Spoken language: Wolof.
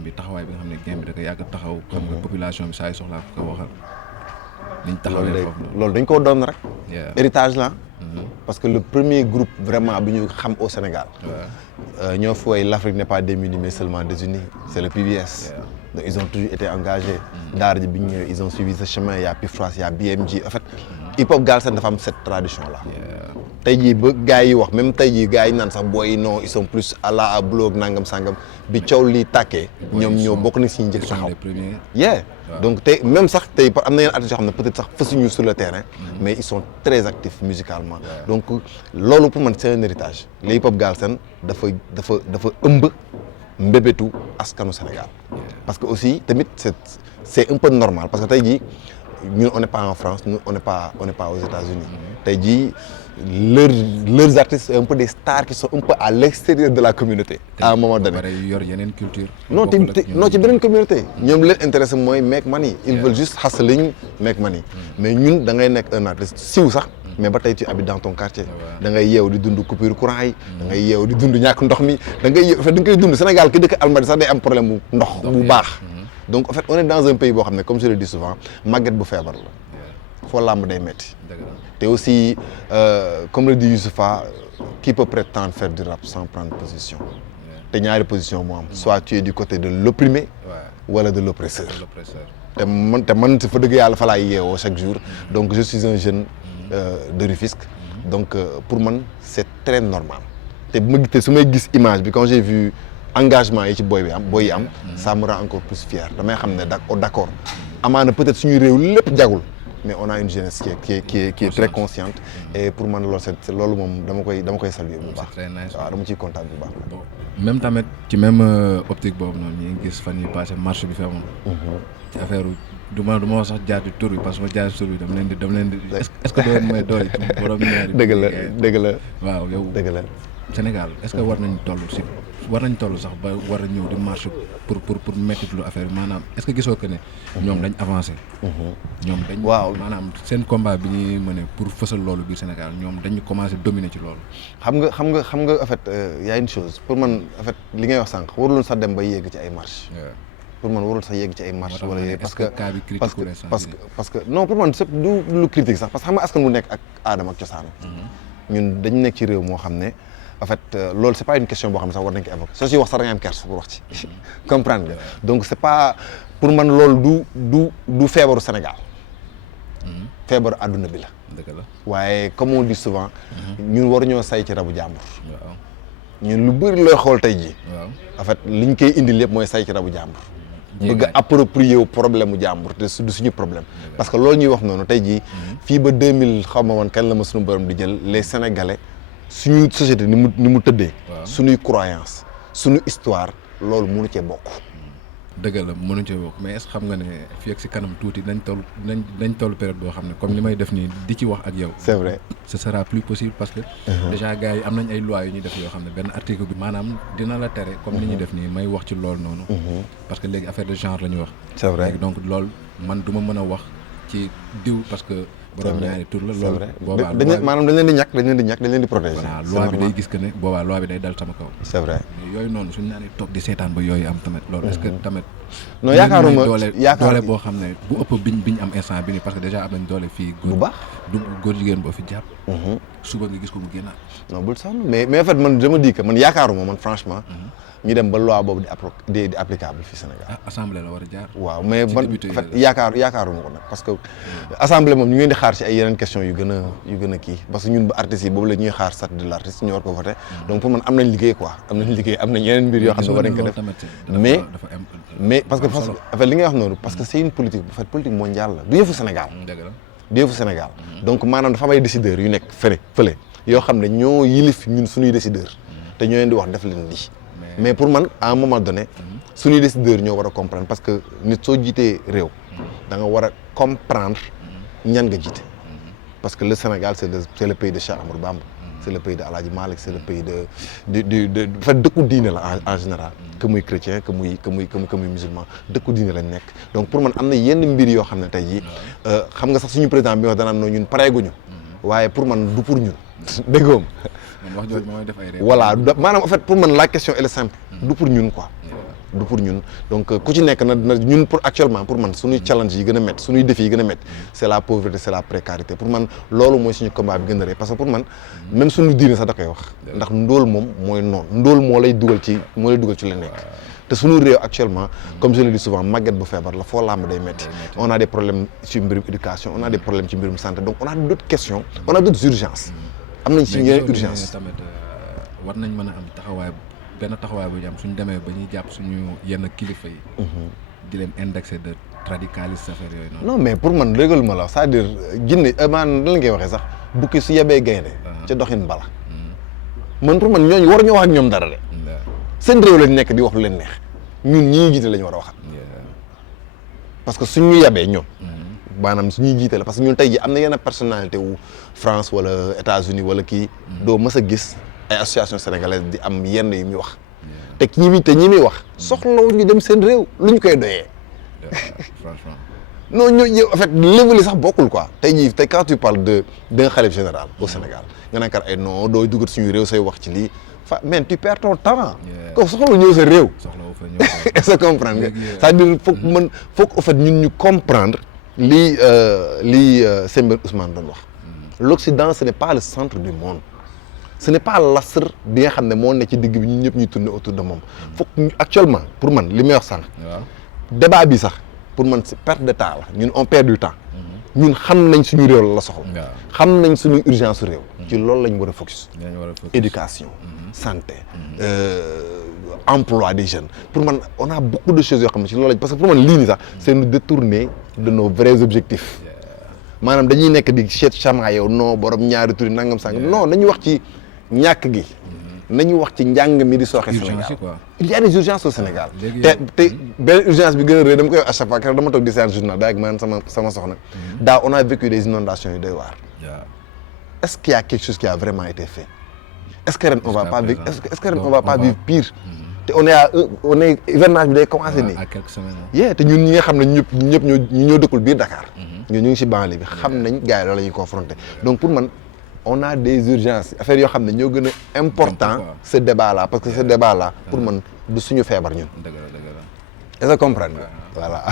game bi taxawaay bi nga xam ne game bi da ko yàgg taxaw. xam nga population bi saa yu soxlaa ko waxal. niñ taxawee foofu loolu dañ koo doon rek. héritage la. parce que le premier groupe vraiment bi ñu xam au Sénégal. ñoo fooy l'Afrique n'est pas démunie mais seulement désunie c'est le PBS. donc ils ont toujours été engagés. daara ji bi ñu ñëwee ils ont suivi ce chemin y a Pifras y a BMG en fait. hip hop Galsen dafa am cette tradition là. tey jii ba gars yi wax même tey jii gars yi naan sax booy non ils sont plus à la blog nangam sangam bi coow li tàkkee. ñoom ñoo bokk na si njëkk taxaw. donc tey même sax tey am na yenn artistes yoo xam ne peut-être sax fësuñu sur le terrain. mais ils sont très actifs musicalement. donc loolu pour man c'est un héritage. le hip hop Galsen dafa ëmb mbébétu askanu Sénégal. parce que aussi tamit c'est un peu normal parce que tey jii ñun on n'est pas en France ñun on n'est pas aux États-Unis tey jii leurs artistes c'est un peu des stars qui sont un peu à l'extérieur de la communauté. à un moment donné yor yeneen culture. non ci beneen communauté. ñoom leen intéressé mooy make money. ils veulent juste hustling make money. mais ñun da ngay nekk un artiste siw sax. mais ba tey tu habites dans ton quartier. da ngay yeew di dund coupure courant yi. da ngay yeew di dund ñàkk ndox mi da ngay yeew da nga koy dund Sénégal ki dëkk Almadies sax day am problème bu ndox bu baax. donc en fait on est dans un pays boo xam ne comme je le dis souvent màgget bu feebar la. foo làmb day metti te aussi comme le dit Youssoupha qui peut prétendre faire du rap sans prendre position. te ñaari position moo am. soit tu es du côté de l'opprimé wala de l'oppresseur. te man si fa dëgg yàlla fa laay yeewoo chaque jour. donc je suis un jeune de Rufisque. donc pour man c'est très normal. te su may gis image bi quand j'ai vu engagement yi ci booy yi am ça me rend encore plus fier damay xam ne d'accord amaana peut-être suñu réew lépp jagul mais on a une jeunesse qui est très consciente et pour man loolu moom dama koy saluer bu baax. waaw dama ciy kontaan bu baax. même tamit ci même optique boobu noonu ñu ngi gis fan yi passé marche bi fi amoon. ci affaire du ma wax sax jaar ci tur bi parce que ma jaar ci tur bi dama leen di est-ce que doon mooy doole ci borom ñaari. dëgg la waaw yow dëgg la. Sénégal est-ce que war nañ toll sax ba war a ñëw di marche pour mettitlu affaire bi maanaam est-ce que gisoo que ne ñoom dañ avancé. ñoom dañ. waaw maanaam seen combat bi ñuy mëne pour fësal loolu biir Sénégal ñoom dañu commencé dominer ci loolu. xam nga en fait y a une chose pour man en fait li ngay wax sànq warul sax dem ba yegg ci ay marche. pour man warul sax yegg ci ay marche wala yooyu parce que non pour man c'est du lu critique sax parce que xam nga askan bu nekk ak aadama ak cosaanam. ñun dañu nekk ci réew moo xam ne en fait loolu c'est pas une question boo xam ne sax war nañ ko évoquer soo ciy wax sax da nga am kersa pour wax ci comprendre nga donc c'est pas pour man loolu du feebaru Sénégal feebaru àdduna bi la. dëgg la waaye comme on dit souvent ñun waruñoo say ci rabu jàmbur. ñun lu bëri looy xool tey jii. en fait liñ koy indi lépp mooy say ci rabu jàmbur. bëgg a approprier wu problème mu jàmbur te du suñu problème. parce que loolu ñuy wax noonu tey jii. fii ba 2000 xaw ma woon kañ la ma suñu borom di jël les Sénégalais suñu société ni mu tëddee. suñuy croyance suñu histoire loolu mënu cee bokk. dëgg la mënu cee bokk mais est-ce que xam nga ne fii ak si kanam tuuti dañ toll période boo xam ne comme li may def nii di ci wax ak yow. c'est vrai ce sera plus possible parce que. déjà gars yi am nañ ay lois yu ñuy def yoo xam ne benn article bi maanaam dina la tere. comme ni ñuy def nii may wax ci loolu noonu. parce que léegi affaire de genre la ñuy wax. c'est vrai léegi donc loolu man du ma mën a wax ci diw parce que. borom ñaari tur la loolu. boobaa maanaam dañ leen di ñàkk dañ leen di protéger. voilà loi bi day gis que ne boobaa loi bi day dal sama kaw. c'est vrai yooyu noonu suñu naan toog di seetaan ba yooyu am tamit. loolu est-ce que tamit. non yaakaaruma doole boo xam ne bu ëpp biñ am instant bi nii parce que déjà am nañ doole fii. bu baax góor jigéen boo fi jàpp. suba nga gis ko mu génnaat. non bul sonn mais en fait man je me dis que man yaakaaruma man franchement. ñu dem ba loi boobu di applicable fii Sénégal. assemblée la war a jaar. waaw mais man en fait yaakaaruma ko nag parce que assemblée moom ñu ngeen di xaar ci ay yeneen questions yu gën a kii parce que ñun ba artistes yi boobu la ñuy xaar statut de l'artiste ñu war ko voter donc pour man am nañ liggéey quoi am nañ yeneen mbir yoo xam ne war nañ ko def mais parce que en fait li ngay wax noonu parce que c'est une politique bu fait politique mondiale la du yëfu Sénégal donc maanaam dafa am ay décideurs yu nekk fële yoo xam ne ñoo yilif ñun suñuy décideurs te ñoo leen di wax def leen lii mais pour man à un moment donné suñuy décideurs ñoo war a comprendre parce que nit soo jiitee réew da nga war a comprendre ñan nga jiite parce que le Sénégal c'est le pays de Cheikh Amadou Bamba c'est le pays de Aladji Malick c'est le pays de fa dëkku diine la en général que muy chrétien que muy musulman dëkku diine lañ nekk donc pour man am na yenn mbir yoo xam ne tey jii xam nga sax suñu président bi wax danaan noonu ñun pareeguñu waaye pour man du pour ñun déggoom voilà maanaam en fait pour man la question elle est simple du pour ñun quoi du pour ñun donc ku ci nekk na ñun pour actuellement pour man suñuy challenge yi gën a métti suñuy défis yi gën a métti c'est la pauvreté c'est la précarité pour man loolu mooy suñu combat bi gën a rëy parce que pour man même suñu diine sax da koy wax ndax ndóol moom mooy noonu ndóol moo lay dugal ci la nekk te suñu réew actuellement comme je le dis souvent màgget bu feebar la foo làmb day métti on a des problèmes ci mbirum éducation on a des problèmes ci mbirum santé donc on a d'autres questions on a d'autres urgences am nañ ci yeneen urgence tamit war nañ mën a am taxawaay benn taxawaay bu ñu am suñu demee ba ñuy jàpp suñu yenn kilifa yi di leen indexé de radicaliste affaire yooyu noonu non mais pour man régal ma la c'est-à-dire jinne man lan ngay waxee sax bukki su yebee gaynde ca doxin bala man pour man ñooñu war ñu wax ak ñoom dara de seen réew lañ nekk di wax lu leen neex ñun ñii jiite la ñu war a waxal parce que suñu yabee ñoom maanaam suñuy jiite la parce que ñun tey ji am na yenn personnalité wu France wala États-Unis wala kii doo mës a gis ay association sénégalaise di am yenn yu muy wax te ñi muy wax soxlawu ñu dem seen réew lu ñu koy doyee franchement non ñooñu en fait léegi li sax bokkul quoi tey jii tey quand tu parles d'un khalife général au Sénégal nga naan kat ay non dooy dugat suñu réew say wax ci lii mais tu perds ton temps. ko soxla ñëw sa réew. est-ce que comprendre nga c'est-à-dire foog au fait ñun ñu comprendre lii Sembène Ousmane doon wax l'Occident ce n'est pas le centre du monde ce n'est pas l'astre bi nga xam ne moo ne ci digg bi ñun ñëpp ñuy tourner autour de moom foog actuellement pour man li may wax sànq débat bi sax pour man c'est perte de temps la ñun on perd du temps ñun xam nañ suñu réew la soxla xam nañ suñu urgence su réew ci loolu lañ war a focus éducation santé emploi des jeunes pour man on a beaucoup de choses yoo xam ne ci loolu lañ parce que pour man lii nii sax c'est nous détourner de nos vrais objectifs maanaam dañuy nekk di chet chama yow non borom ñaari turi nangam sang non nañu wax ci ñàkk gi nañu wax ci njàng mi di sooxe Sénégal il y a des urgences au Sénégal te benn urgence bi gën a rëy dama koy wax à chaque fois dama toog di seen journal daa ak man sama soxna daa on a vécu des inondations yu doy waar est-ce qu'il y a quelque chose qui a vraiment été fait est-ce que ren on va pas vivre est-ce que ren on va pas vivre pire te on est hivernage bi day commencé nii à quelques semaines te ñun ñi nga xam ne ñëpp ñoo dëkkul biir Dakar ñu ngi ci banlieue bi xam nañ gars yi loolu la ñuy confronté donc pour man on a des urgences affaires yoo xam ne ñoo gën a important ce débat là parce que ce débat là pour man du suñu feebar ñun est-ce que comprendre nga voilà